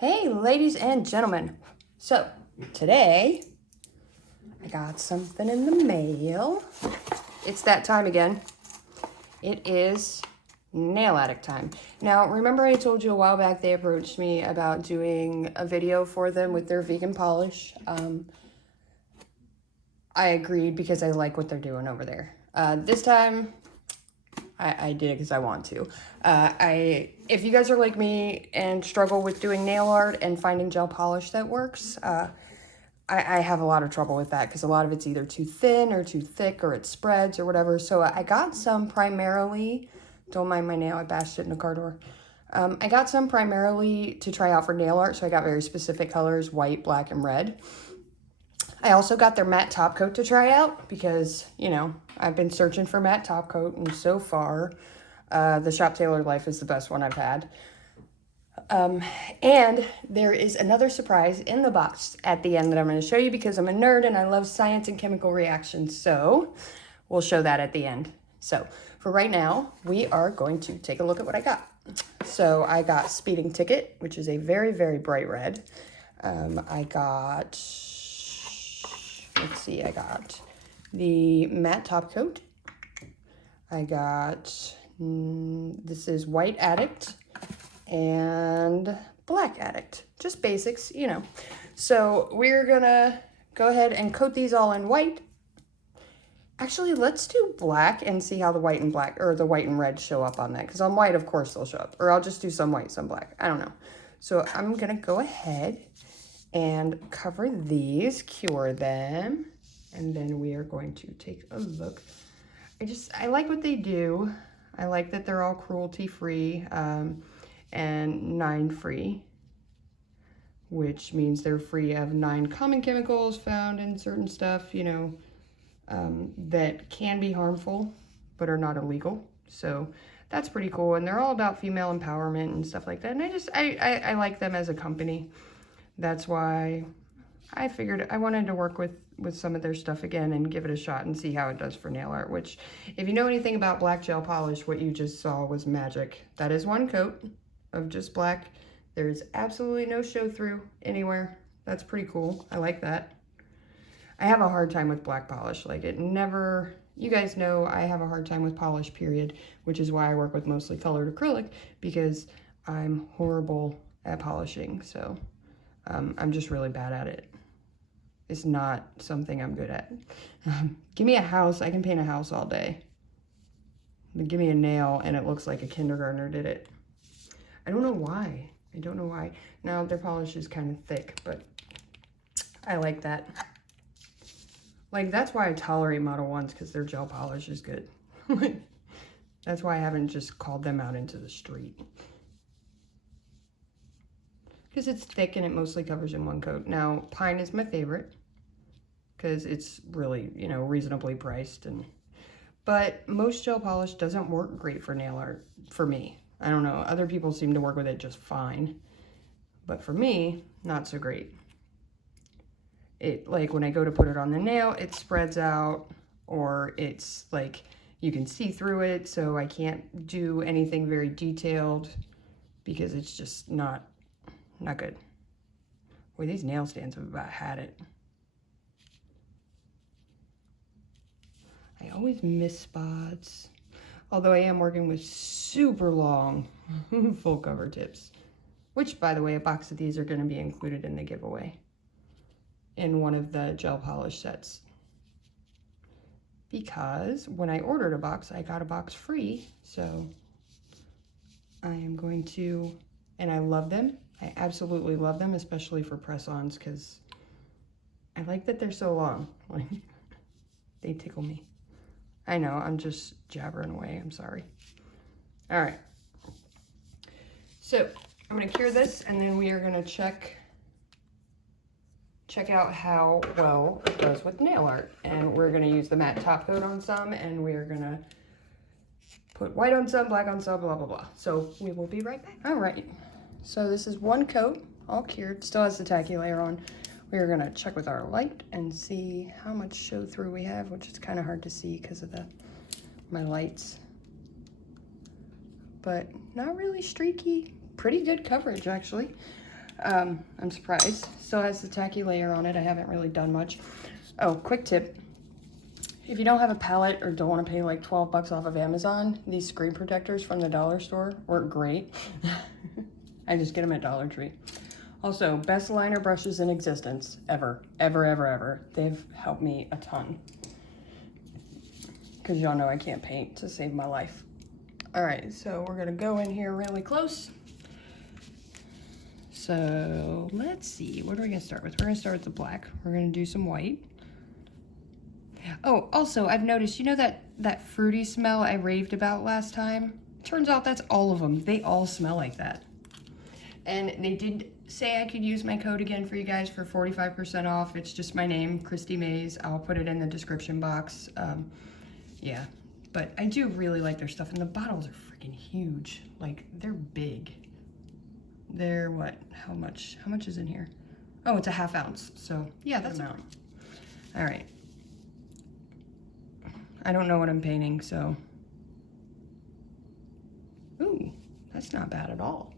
Hey, ladies and gentlemen. So, today, I got something in the mail. It's that time again. It is Nail Addict time. Now, remember I told you a while back they approached me about doing a video for them with their vegan polish. I agreed because I like what they're doing over there. This time, I did it because I want to. If you guys are like me and struggle with doing nail art and finding gel polish that works, I have a lot of trouble with that because a lot of it's either too thin or too thick or it spreads or whatever. So I got some primarily, don't mind my nail, I bashed it in a car door. I got some primarily to try out for nail art. So I got very specific colors, white, black, and red. I also got their matte top coat to try out because, you know, I've been searching for matte top coat, and so far, the Shop Tailored Life is the best one I've had. And there is another surprise in the box at the end that I'm going to show you because I'm a nerd and I love science and chemical reactions, so we'll show that at the end. So for right now, we are going to take a look at what I got. So I got Speeding Ticket, which is a very, very bright red. I got... Let's see, I got the matte top coat. I got, this is White Addict and Black Addict. Just basics, you know. So we're gonna go ahead and coat these all in white. Actually, let's do black and see how the white and black, or the white and red show up on that. Because on white, of course, they'll show up. Or I'll just do some white, some black. I don't know. So I'm gonna go ahead and cover these, cure them, and then we are going to take a look. I like what they do. I like that they're all cruelty-free and 9-free, which means they're free of 9 common chemicals found in certain stuff, you know, that can be harmful, but are not illegal. So that's pretty cool, and they're all about female empowerment and stuff like that, and I like them as a company. That's why I figured I wanted to work with some of their stuff again and give it a shot and see how it does for nail art, which if you know anything about black gel polish, what you just saw was magic. That is one coat of just black. There's absolutely no show through anywhere. That's pretty cool. I like that. I have a hard time with black polish. Like it never, you guys know I have a hard time with polish, period, which is why I work with mostly colored acrylic because I'm horrible at polishing. So I'm just really bad at it. It's not something I'm good at. Give me a house, I can paint a house all day. But give me a nail and it looks like a kindergartner did it. I don't know why. I don't know why. Now their polish is kind of thick, but I like that. Like that's why I tolerate Model 1s, because their gel polish is good. That's why I haven't just called them out into the street. Because it's thick and it mostly covers in one coat. Now, pine is my favorite because it's really, you know, reasonably priced. But most gel polish doesn't work great for nail art, for me. I don't know, other people seem to work with it just fine. But for me, not so great. It, like when I go to put it on the nail, it spreads out, or it's like you can see through it, so I can't do anything very detailed because it's just not good. Boy, these nail stands have about had it. I always miss spots. Although I am working with super long full cover tips. Which, by the way, a box of these are going to be included in the giveaway. In one of the gel polish sets. Because when I ordered a box, I got a box free. So I am going to, and I love them. I absolutely love them, especially for press-ons, because I like that they're so long. Like, they tickle me. I know, I'm just jabbering away. I'm sorry. All right. So I'm going to cure this, and then we are going to check out how well it does with nail art. And we're going to use the matte top coat on some, and we are going to put white on some, black on some, blah, blah, blah. So we will be right back. All right. So this is one coat, all cured, still has the tacky layer on. We are gonna check with our light and see how much show through we have, which is kind of hard to see because of my lights. But not really streaky, pretty good coverage actually. I'm surprised. Still has the tacky layer on it. I haven't really done much. Oh, quick tip. If you don't have a palette or don't want to pay like 12 bucks off of Amazon, these screen protectors from the dollar store work great. I just get them at Dollar Tree. Also, best liner brushes in existence, ever, ever, ever, ever. They've helped me a ton. Because y'all know I can't paint to save my life. All right, so we're gonna go in here really close. So let's see, what are we gonna start with? We're gonna start with the black. We're gonna do some white. Oh, also, I've noticed, you know that fruity smell I raved about last time? Turns out that's all of them. They all smell like that. And they did say I could use my code again for you guys for 45% off. It's just my name, KristiMayes. I'll put it in the description box. Yeah, but I do really like their stuff, and the bottles are freaking huge. Like, they're big. They're what? How much is in here? Oh, it's a ½ ounce. So yeah, that's amount. All right. I don't know what I'm painting, so. Ooh, that's not bad at all.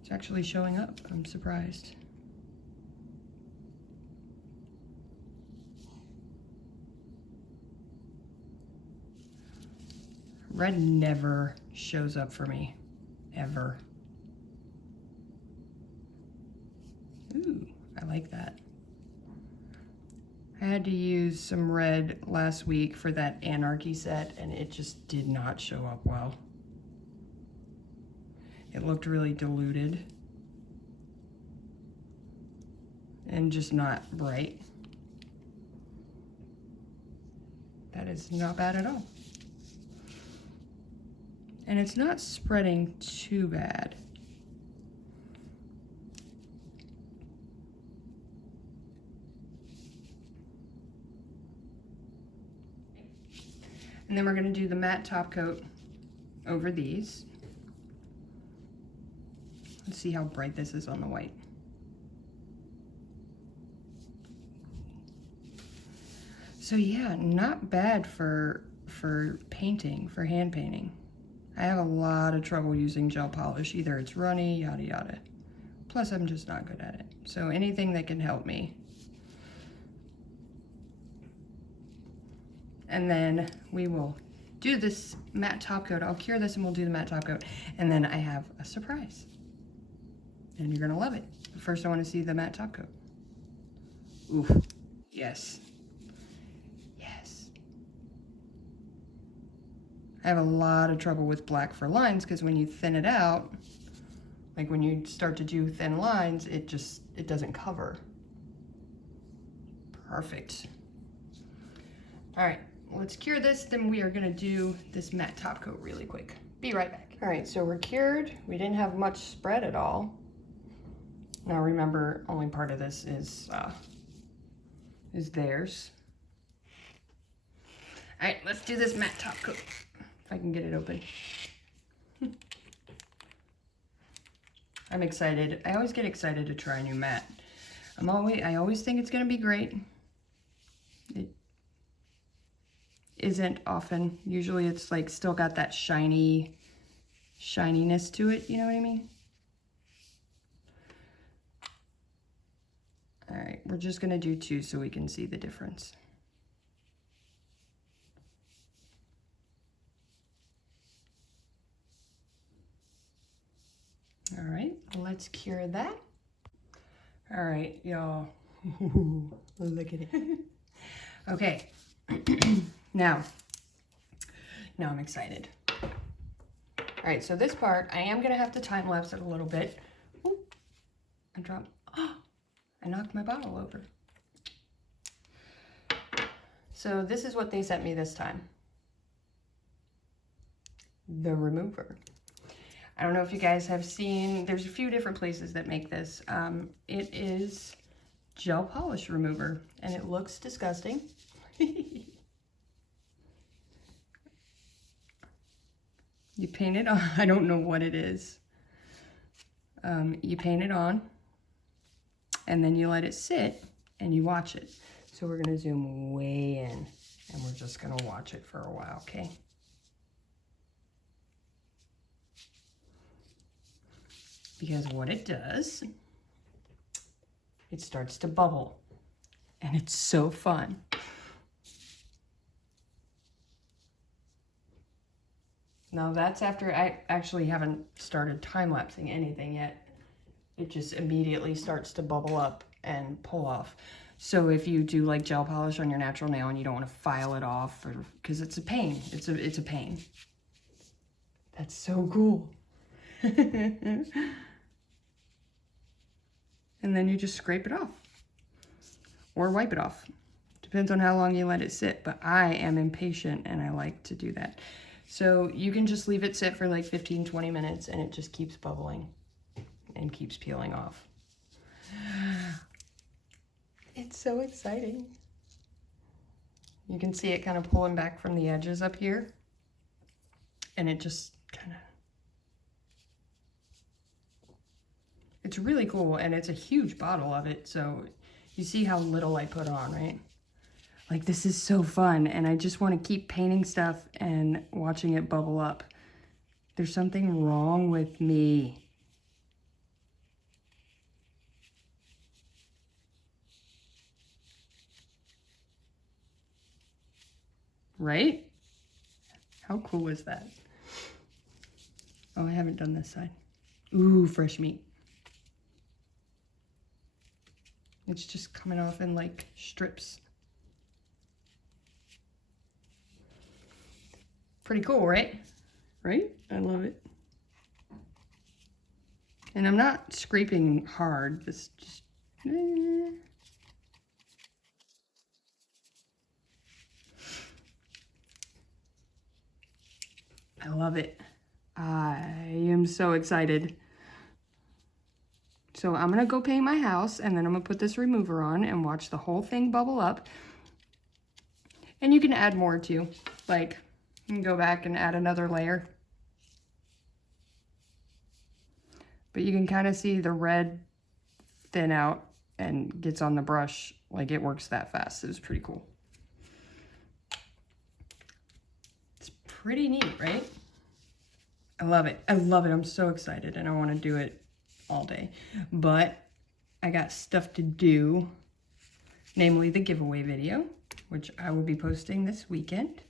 It's actually showing up. I'm surprised. Red never shows up for me, ever. Ooh, I like that. I had to use some red last week for that Anarchy set, and it just did not show up well. It looked really diluted and just not bright. That is not bad at all. And it's not spreading too bad. And then we're going to do the matte top coat over these. Let's see how bright this is on the white. So yeah, not bad for painting, for hand painting. I have a lot of trouble using gel polish. Either it's runny, yada yada. Plus I'm just not good at it. So anything that can help me. And then we will do this matte top coat. I'll cure this and we'll do the matte top coat. And then I have a surprise. And you're gonna love it. First I wanna see the matte top coat. Ooh, yes. Yes. I have a lot of trouble with black for lines because when you thin it out, like when you start to do thin lines, it doesn't cover. Perfect. All right, let's cure this, then we are gonna do this matte top coat really quick. Be right back. All right, so we're cured. We didn't have much spread at all. Now remember, only part of this is theirs. All right, let's do this matte top coat. If I can get it open. I'm excited. I always get excited to try a new matte. I always think it's gonna be great. It isn't often. Usually it's like still got that shininess to it, you know what I mean? All right, we're just gonna do 2 so we can see the difference. All right, let's cure that. All right, y'all. Look at it. Okay, now I'm excited. All right, so this part, I am gonna have to time lapse it a little bit. Ooh, I dropped, I knocked my bottle over. So this is what they sent me this time. The remover. I don't know if you guys have seen, there's a few different places that make this. It is gel polish remover, and it looks disgusting. You paint it on, I don't know what it is. You paint it on, and then you let it sit, and you watch it. So we're gonna zoom way in, and we're just gonna watch it for a while, okay? because what it does, it starts to bubble, and it's so fun. Now that's after I actually haven't started time-lapsing anything yet. It just immediately starts to bubble up and pull off. So if you do like gel polish on your natural nail and you don't want to file it off, because it's a pain, it's a pain. That's so cool. And then you just scrape it off or wipe it off. Depends on how long you let it sit, but I am impatient and I like to do that. So you can just leave it sit for like 15-20 minutes and it just keeps bubbling and keeps peeling off. It's so exciting. You can see it kind of pulling back from the edges up here, and it just kind of, it's really cool, and it's a huge bottle of it, so you see how little I put on, right? Like, this is so fun, and I just want to keep painting stuff and watching it bubble up. There's something wrong with me. Right? How cool is that? Oh, I haven't done this side. Ooh, fresh meat. It's just coming off in like strips. Pretty cool, right? Right? I love it. And I'm not scraping hard. This just... I love it. I am so excited. So I'm gonna go paint my house, and then I'm gonna put this remover on and watch the whole thing bubble up. And you can add more too. Like, you can go back and add another layer. But you can kind of see the red thin out and gets on the brush. Like, it works that fast. It was pretty cool. Pretty neat, right? I love it. I love it. I'm so excited and I want to do it all day. But I got stuff to do, namely the giveaway video, which I will be posting this weekend.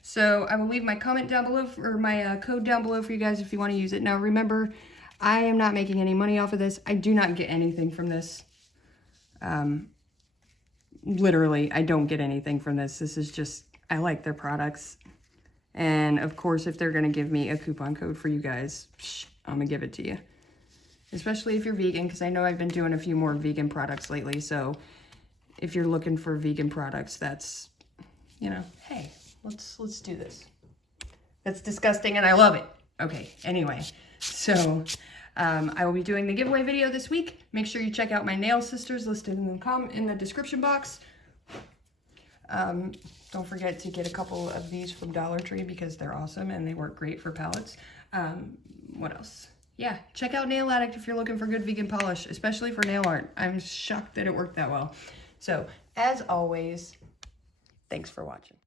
So I will leave my comment down below, or my code down below for you guys if you want to use it. Now remember, I am not making any money off of this. I do not get anything from this. Literally, I don't get anything from this. This is just, I like their products. And of course, if they're going to give me a coupon code for you guys, I'm going to give it to you. Especially if you're vegan, because I know I've been doing a few more vegan products lately. So if you're looking for vegan products, that's, you know, hey, let's do this. That's disgusting and I love it. Okay, anyway, so I will be doing the giveaway video this week. Make sure you check out my nail sisters listed in the description box. Don't forget to get a couple of these from Dollar Tree because they're awesome and they work great for palettes. What else? Yeah, check out Nail Addict if you're looking for good vegan polish, especially for nail art. I'm shocked that it worked that well. So, as always, thanks for watching.